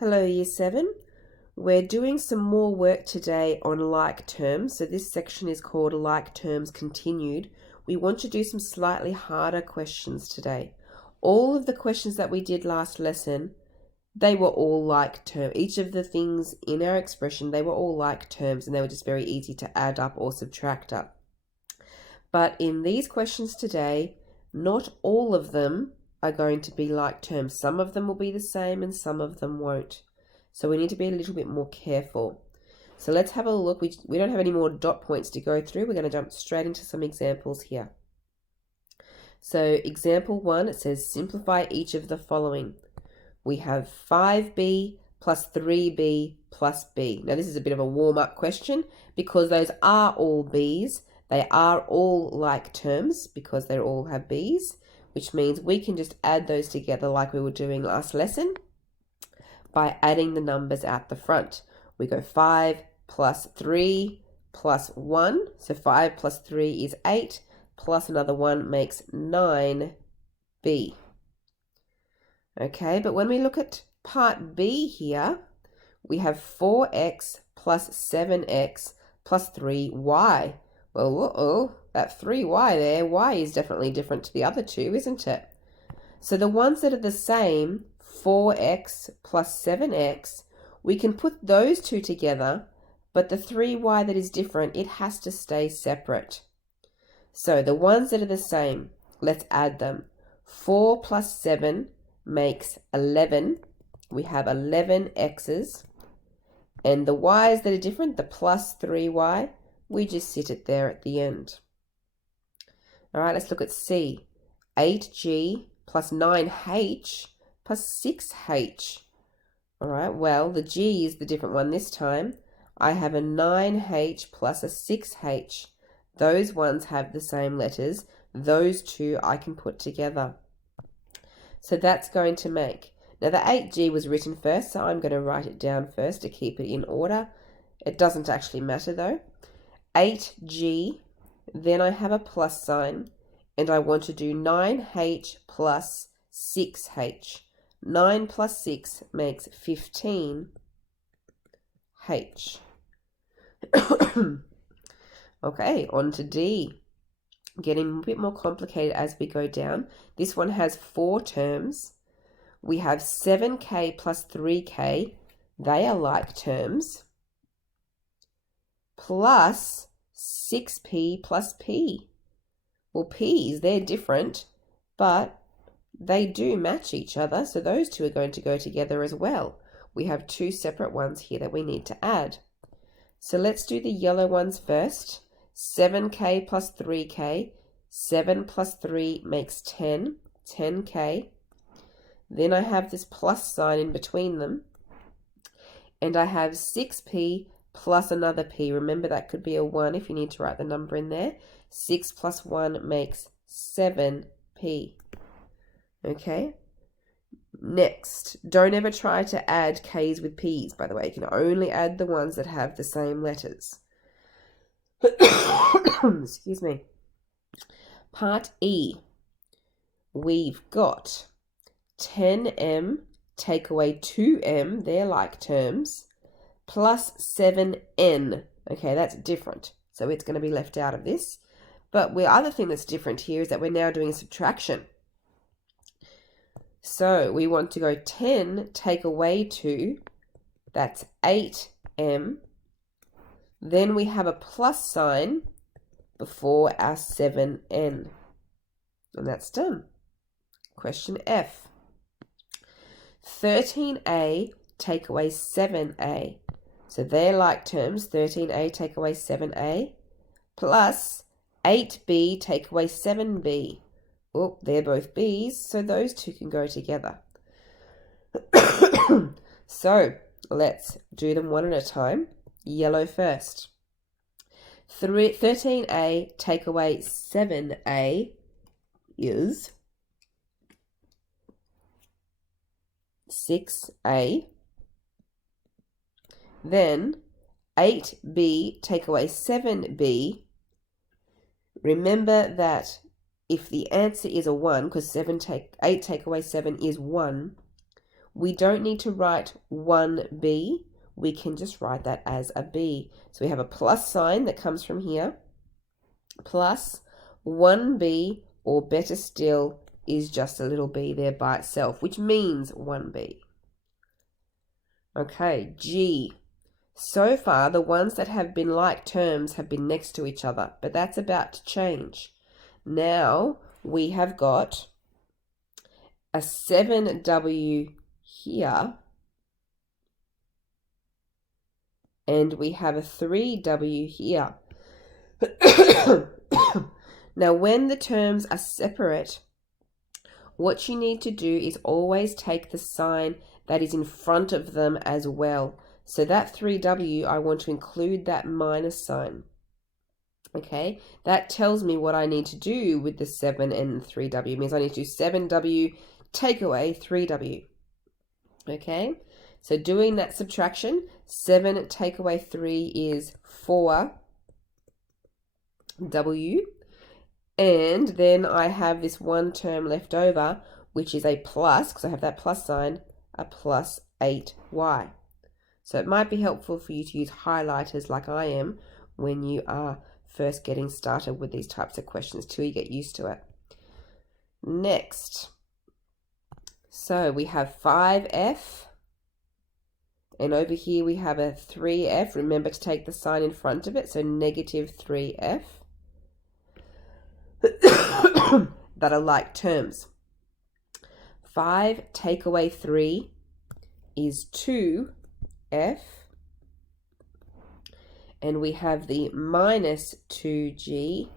Hello Year 7. We're doing some more work today on like terms. So this section is called like terms continued. We want to do some slightly harder questions today. All of the questions that we did last lesson, they were all like terms. Each of the things in our expression, they were all like terms and they were just very easy to add up or subtract up. But in these questions today, not all of them are going to be like terms. Some of them will be the same and some of them won't. So we need to be a little bit more careful. So let's have a look. We don't have any more dot points to go through. We're going to jump straight into some examples here. So example 1, it says simplify each of the following. We have 5b plus 3b plus b. Now this is a bit of a warm-up question because those are all b's. They are all like terms because they all have b's, which means we can just add those together like we were doing last lesson by adding the numbers at the front. We go 5 plus 3 plus 1. So 5 plus 3 is 8, plus another 1 makes 9b. Okay, but when we look at part B here, we have 4x plus 7x plus 3y. Well, that 3y there, y is definitely different to the other two, isn't it? So the ones that are the same, 4x plus 7x, we can put those two together, but the 3y that is different, it has to stay separate. So the ones that are the same, let's add them. 4 plus 7 makes 11. We have 11 x's. And the y's that are different, the plus 3y, we just sit it there at the end. All right, let's look at C. 8g plus 9h plus 6h. All right, well, the g is the different one this time. I have a 9h plus a 6h. Those ones have the same letters. Those two I can put together. So that's going to make. Now the 8g was written first, so I'm going to write it down first to keep it in order. It doesn't actually matter though. 8g, then I have a plus sign, and I want to do 9h plus 6h. 9 plus 6 makes 15h. Okay, on to D. Getting a bit more complicated as we go down. This one has 4 terms. We have 7k plus 3k. They are like terms. Plus 6p plus p. Well, p's, they're different, but they do match each other, so those two are going to go together as well. We have 2 separate ones here that we need to add. So let's do the yellow ones first. 7k plus 3k. 7 plus 3 makes 10. 10k. Then I have this plus sign in between them. And I have 6p plus another p. Remember, that could be a 1 if you need to write the number in there. 6 plus 1 makes 7p. Okay. Next, don't ever try to add k's with p's, by the way. You can only add the ones that have the same letters. Excuse me. Part E. We've got 10m take away 2m, they're like terms, plus 7n. Okay, that's different. So it's going to be left out of this. But the other thing that's different here is that we're now doing a subtraction. So we want to go 10 take away 2, that's 8m. Then we have a plus sign before our 7n. And that's done. Question F. 13a take away 7a. So they're like terms. 13a take away 7a. Plus 8b take away 7b. Oh, they're both b's, so those two can go together. So let's do them one at a time. Yellow first. 13a take away 7a is 6a. Then 8b take away 7b. Remember that if the answer is a 1, because 8 take away 7 is 1, we don't need to write 1b. We can just write that as a b. So we have a plus sign that comes from here, plus 1b, or better still, is just a little b there by itself, which means 1b. Okay, G. So far, the ones that have been like terms have been next to each other, but that's about to change. Now we have got a 7w here, and we have a 3w here. Now, when the terms are separate, what you need to do is always take the sign that is in front of them as well. So that 3w, I want to include that minus sign. Okay, that tells me what I need to do with the 7 and 3w. It means I need to do 7w, take away 3w. Okay, so doing that subtraction, 7 take away 3 is 4w. And then I have this one term left over, which is a plus, because I have that plus sign, a plus 8y. So it might be helpful for you to use highlighters like I am when you are first getting started with these types of questions till you get used to it. Next, so we have 5f, and over here we have a 3f. Remember to take the sign in front of it, so negative 3f. That are like terms. 5 take away 3 is 2f, and we have the minus 2g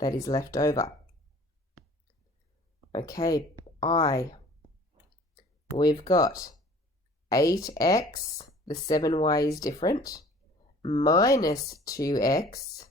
that is left over. Okay, I. We've got 8x, the 7y is different, minus 2x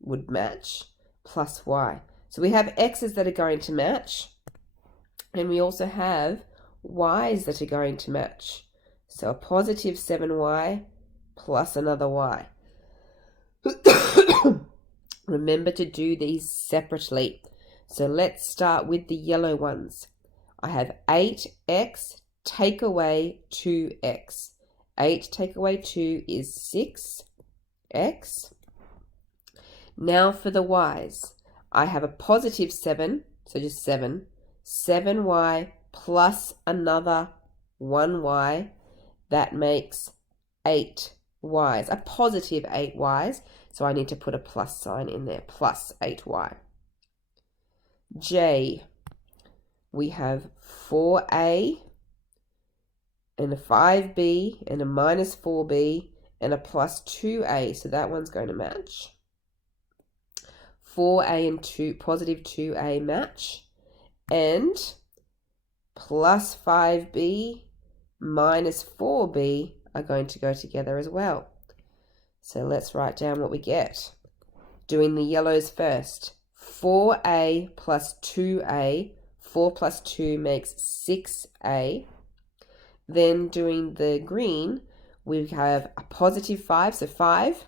would match, plus y. So we have x's that are going to match, and we also have y's that are going to match. So a positive 7y plus another y. Remember to do these separately. So let's start with the yellow ones. I have 8x take away 2x. 8 take away 2 is 6x. Now for the y's. I have a positive 7, so just 7. 7y plus another 1y. That makes 8y's, a positive 8y's. So I need to put a plus sign in there, plus 8y. J, we have 4a and a 5b and a minus 4b and a plus 2a. So that one's going to match. 4a and 2, positive 2a match, and plus 5b minus 4b are going to go together as well. So let's write down what we get. Doing the yellows first. 4a plus 2a, 4 plus 2 makes 6a. Then doing the green, we have a positive 5, so 5,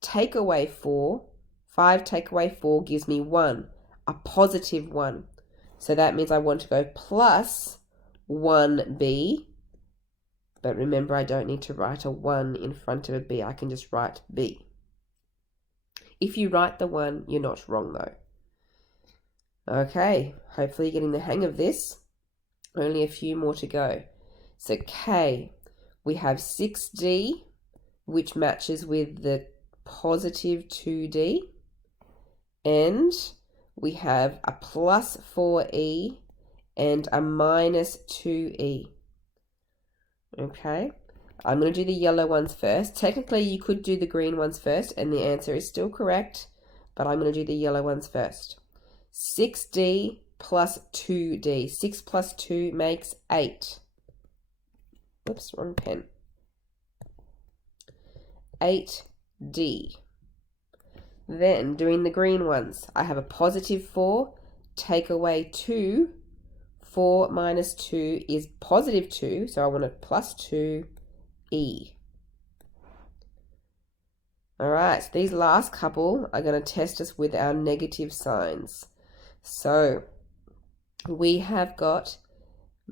take away 4, 5 take away 4 gives me 1, a positive 1. So that means I want to go plus 1b. But remember, I don't need to write a 1 in front of a b. I can just write b. If you write the 1, you're not wrong though. Okay, hopefully you're getting the hang of this. Only a few more to go. So K, we have 6d, which matches with the positive 2d. And we have a plus 4e and a minus 2e. Okay, I'm going to do the yellow ones first. Technically, you could do the green ones first, and the answer is still correct, but I'm going to do the yellow ones first. 6d plus 2d. 6 plus 2 makes 8. Oops, wrong pen. 8d. Then, doing the green ones, I have a positive 4, take away 2. 4 minus 2 is positive 2, so I want a plus 2e. All right, so these last couple are going to test us with our negative signs. So we have got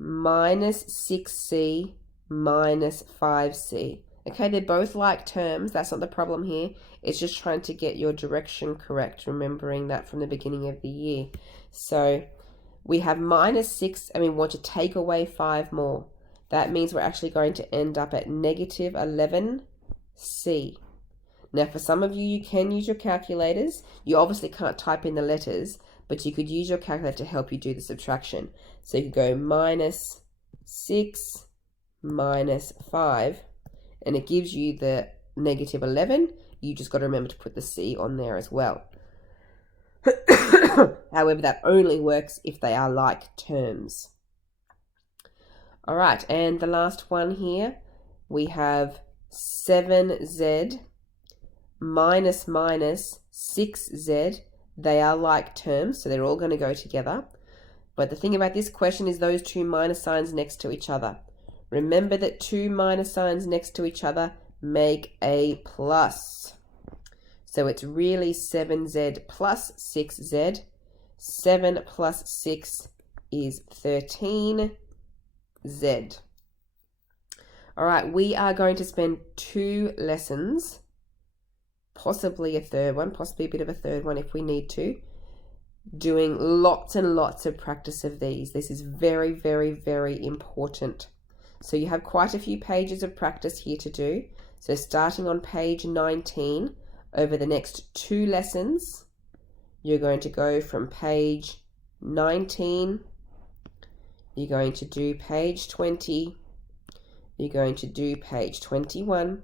minus 6c minus 5c. Okay, they're both like terms. That's not the problem here. It's just trying to get your direction correct, remembering that from the beginning of the year. So we have minus 6, and we want to take away 5 more. That means we're actually going to end up at negative 11c. Now, for some of you, you can use your calculators. You obviously can't type in the letters, but you could use your calculator to help you do the subtraction. So you could go minus 6 minus 5, and it gives you the negative 11. You just got to remember to put the c on there as well. However, that only works if they are like terms. All right, and the last one here, we have 7z minus 6z. They are like terms, so they're all going to go together. But the thing about this question is those two minus signs next to each other. Remember that two minus signs next to each other make a plus. So it's really 7z plus 6z. 7 plus 6 is 13z. All right, we are going to spend 2 lessons, possibly a third one, possibly a bit of a third one if we need to, doing lots and lots of practice of these. This is very, very, very important. So you have quite a few pages of practice here to do. So starting on page 19, over the next 2 lessons, you're going to go from page 19, you're going to do page 20, you're going to do page 21,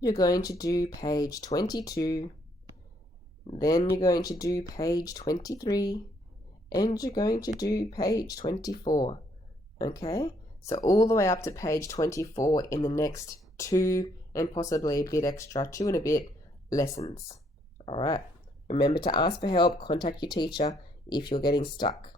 you're going to do page 22, then you're going to do page 23, and you're going to do page 24. Okay, so all the way up to page 24 in the next 2 and possibly a bit extra, 2 and a bit lessons. All right, remember to ask for help, contact your teacher if you're getting stuck.